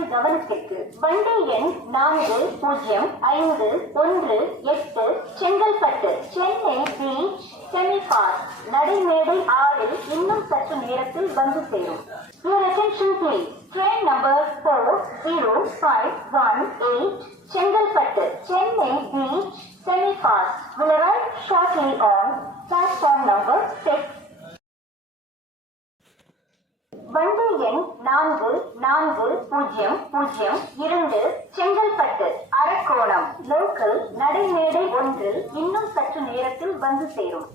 பயணிகள் கவனத்திற்கு வண்டி எண் 405118 செங்கல்பட்டு சென்னை பீச் செமிபாஸ் நடைமேடை 6 இன்னும் சற்று நேரத்தில் வந்து சேரும். Your attention please. Train number 40518 Chengalpattu Chennai beach semi fast will arrive shortly on platform number 6. வண்டி எண் 4402 செங்கல்பட்டு அரக்கோணம் லோக்கல் நடைமேடை 1 இன்னும் சற்று நேரத்தில் வந்து சேரும்.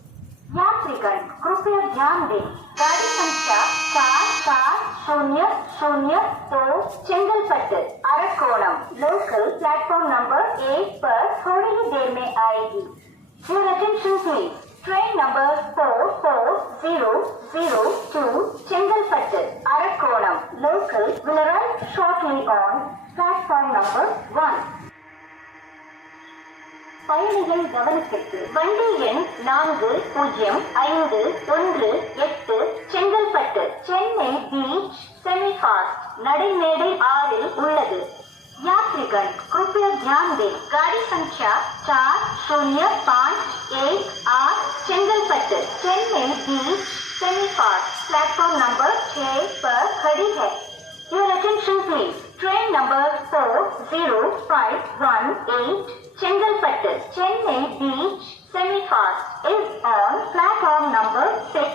यात्रीगण कृपया ध्यान दें, गाड़ी संख्या 4402 चेंगलपट्टू अरकोणम लोकल प्लेटफॉर्म नंबर 8 पर थोड़ी ही देर में आएगी. Your attention please. Train number 44002 Chengalpattu अरकोणम local will arrive shortly on platform number 1. பயணிகள் கவனத்திற்கு வண்டி எண் 405118 செங்கல்பட்டு சென்னை பீச் செமிபாஸ்ட் நடைமேடை 6 உள்ளது. यात्रीगण कृपया ध्यान दें, गाड़ी संख्या 4058 चेंगलपट्टू चेन्नई बीच सेमीफास्ट प्लेटफॉर्म नंबर 6 पर खड़ी है. Your attention please. Train number 40518 Chengalpattu Chennai beach सेमीफास्ट is on platform number 6.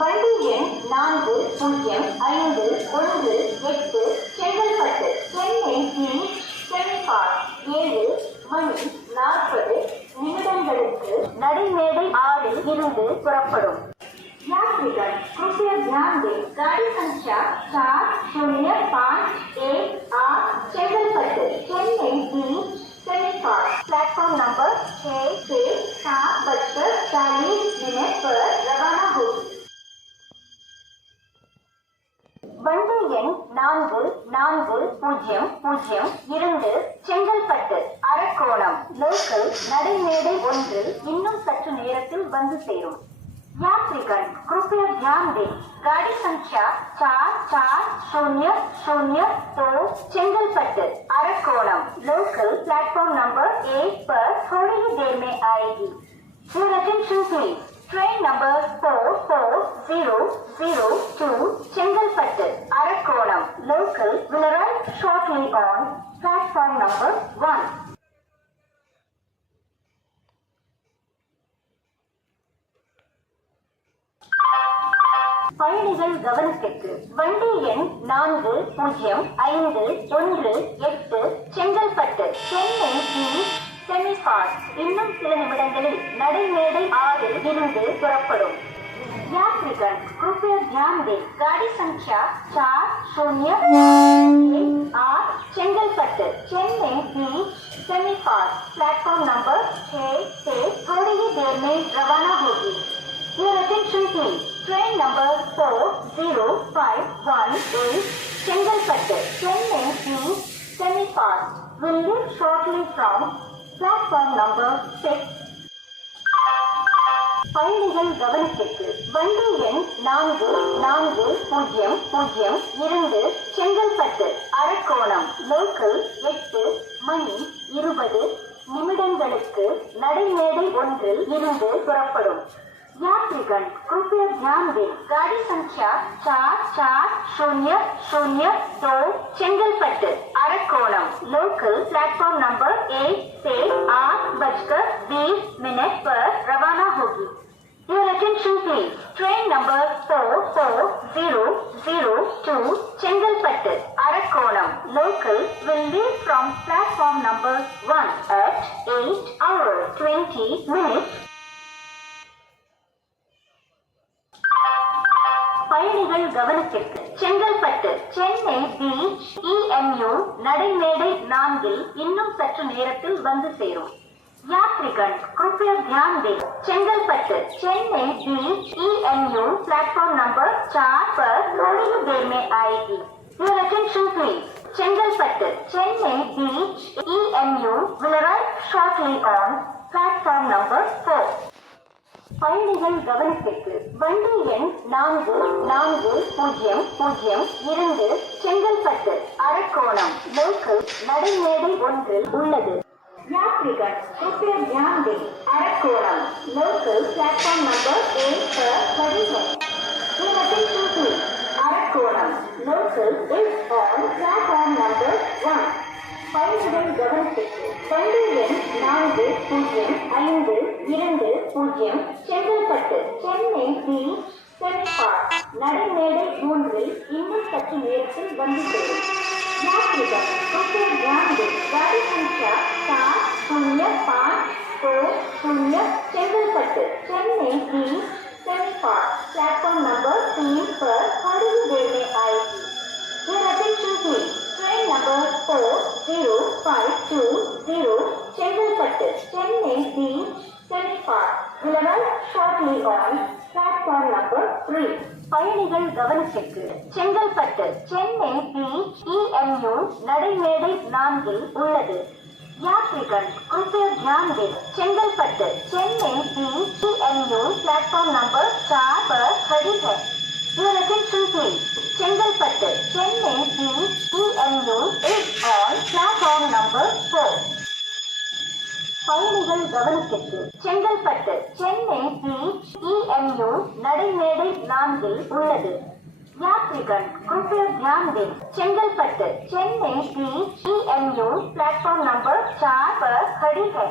வண்டி எண் 405118 செங்கல்பட்டு சென்னை பீச் செமிபாஸ்ட் 7:40 நடைமேடை 6 இருந்து புறப்படும். यात्रीगण कृपया ध्यान दें, गाड़ी संख्या 4058 चेंगलपट्टू चेन्नई बीच सेमीफास्ट प्लेटफॉर्म नंबर 6 से 7:40 पर रवाना होगी. வண்டி எண் 4402 செங்கல்பட்டு அரக்கோணம் லோக்கல் நடைமேடை 1 இன்னும் சற்று நேரத்தில் வந்து சேரும். यात्रीगण कृपया ध्यान दें, गाड़ी संख्या 4402 चेंगलपट्टू अरकोणम लोकल प्लेटफॉर्म नंबर 8 पर थोड़ी ही देर में आएगी. Your attention please. Train number 44002 Chengalpattu अरकोणम local will arrive shortly on platform number 1. பயணிகள் கவனத்திற்கு வண்டி எண் 405118 செங்கல்பட்டு சென்னை பீச் செமிபாஸ்ட் இன்னும் சில நிமிடங்களில் நடைமேடை 6 இருந்து புறப்படும். यात्रीगण कृपया ध्यान दें, गाड़ी संख्या 4018 चेंगलपट्टू चेन्नई बीच सेमीफास्ट प्लेटफॉर्म नंबर 6 से थोड़ी ही देर में रवाना होगी. Your attention please. Train number 40518 Chengalpattu Chennai Beach Semifast will leave shortly from platform number 6. பயணிகள் கவனத்திற்கு வண்டி எண் 4402 செங்கல்பட்டு அரக்கோணம் லோக்கல் 8:20 நடைமேடை 1 இருந்து புறப்படும். यात्रीगण कृपया ध्यान दें, गाड़ी संख्या 4402 चेंगलपट्टू अरकोणम लोकल प्लेटफॉर्म नंबर 8 से 8:20 पर रवाना होगी. Your attention please. Train number 44002 Chengalpattu अरकोणम local will leave from platform number 1 at 8:20. பயணிகள் கவனத்திற்கு செங்கல்பட்டு சென்னை பீச் EMU நடைமேடை 4 இன்னும் சற்று நேரத்தில் வந்து சேரும். यात्रीगण कृपया ध्यान दें, चेंगलपट्टू चेन्नई बीच EMU प्लेटफॉर्म नंबर 4 पर थोड़ी ही देर में आएगी. Your attention please. Chengalpattu Chennai Beach EMU will arrive shortly on platform number 4. பயணிகள் கவனத்திற்கு வண்டி எண் 440002 செங்கல்பட்டு அரக்கோணம் லோக்கல் நடைமேடை ஒன்றில் உள்ளது. यात्रीगण कृपया ध्यान दें, अरकोणम लोकल प्लेटफॉर्म नंबर 1 पर खड़ी है. अरकोणम local is on platform number 1. பயணிகள் கவனத்திற்கு வண்டி எண் 4052 செங்கல்பட்டு சென்னை பீச் சென்பார்க் நடைமேடை 3 இன்னும் சற்று நேரத்தில் வந்து சேரும். यात्रीगण कृपया ध्यान दें, गाड़ी संख्या 7054 செங்கல்பட்டு சென்னை பீச் சென்பார்क प्लेटफॉर्म नंबर 3 पर थोड़ी ही देर में आएगी. Your attention please. Train number 4052 Chengalpattu Chennai beach சென்பார்க் will arrive shortly on platform number 3. பயணிகள் கவனத்திற்கு செங்கல்பட்டு சென்னை பீச் EMU நடைமேடை 4 உள்ளது. यात्रीगण कृपया ध्यान दें, Chengalpattu Chennai beach EMU platform number 4 पर खड़ी है. Your attention please. Chengalpattu Chennai beach EMU is on platform number 4. பயணிகள் கவனத்திற்கு செங்கல்பட்டு சென்னை பீச் EMU நடைமேடை 4 உள்ளது. यात्रीगण कृपया ध्यान दें, Chengalpattu Chennai beach EMU platform number 4 पर खड़ी है.